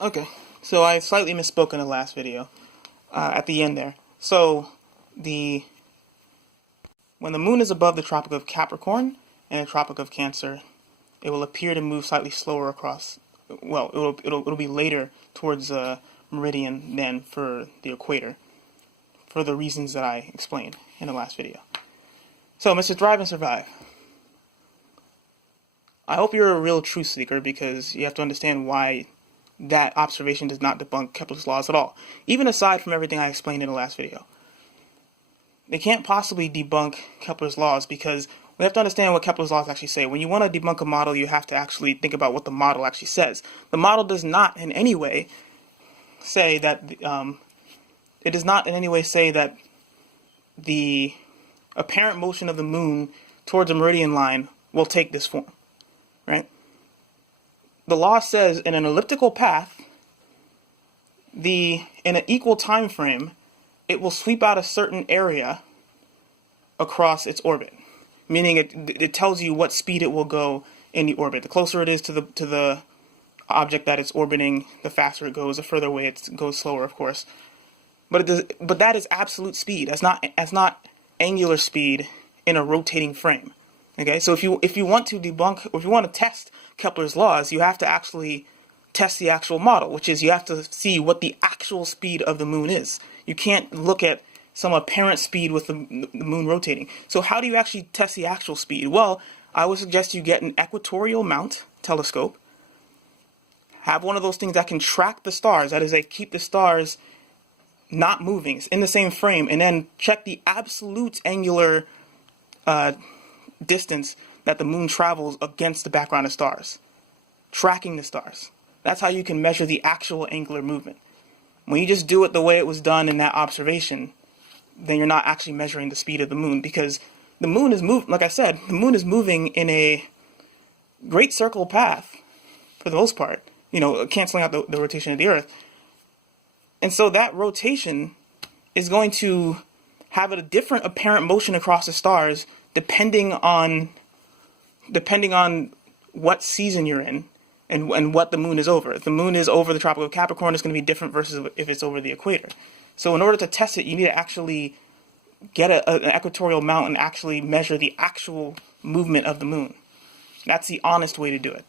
Okay, so I slightly misspoke in the last video at the end there. So the when the moon is above the Tropic of Capricorn and the Tropic of Cancer, it will appear to move slightly slower across. Well, it'll be later towards the meridian than for the equator, for the reasons that I explained in the last video. So, Mr. Thrive and Survive, I hope you're a real truth seeker, because you have to understand why that observation does not debunk Kepler's laws at all, even aside from everything I explained in the last video. They can't possibly debunk Kepler's laws, because we have to understand what Kepler's laws actually say. When you want to debunk a model, you have to actually think about what the model actually says. The model does not in any way say that it does not in any way say that the apparent motion of the moon towards a meridian line will take this form, right? The law says in an elliptical path, in an equal time frame, it will sweep out a certain area across its orbit, meaning it tells you what speed it will go in the orbit. The closer it is to the object that it's orbiting, the faster it goes. The further away, it goes slower, of course. But that is absolute speed. That's not angular speed in a rotating frame. Okay, so if you want to debunk, or if you want to test Kepler's laws, you have to actually test the actual model, which is you have to see what the actual speed of the moon is. You can't look at some apparent speed with the moon rotating. So how do you actually test the actual speed? Well, I would suggest you get an equatorial mount telescope. Have one of those things that can track the stars. That is, they keep the stars not moving. It's in the same frame. And then check the absolute angular distance that the moon travels against the background of stars. Tracking the stars. That's how you can measure the actual angular movement. When you just do it the way it was done in that observation, then you're not actually measuring the speed of the moon, because the moon is moving, like I said, the moon is moving in a great circle path for the most part, canceling out the rotation of the Earth. And so that rotation is going to have a different apparent motion across the stars depending on what season you're in and what the moon is over. If the moon is over the Tropic of Capricorn, it's going to be different versus if it's over the equator. So in order to test it, you need to actually get an equatorial mount and actually measure the actual movement of the moon. That's the honest way to do it.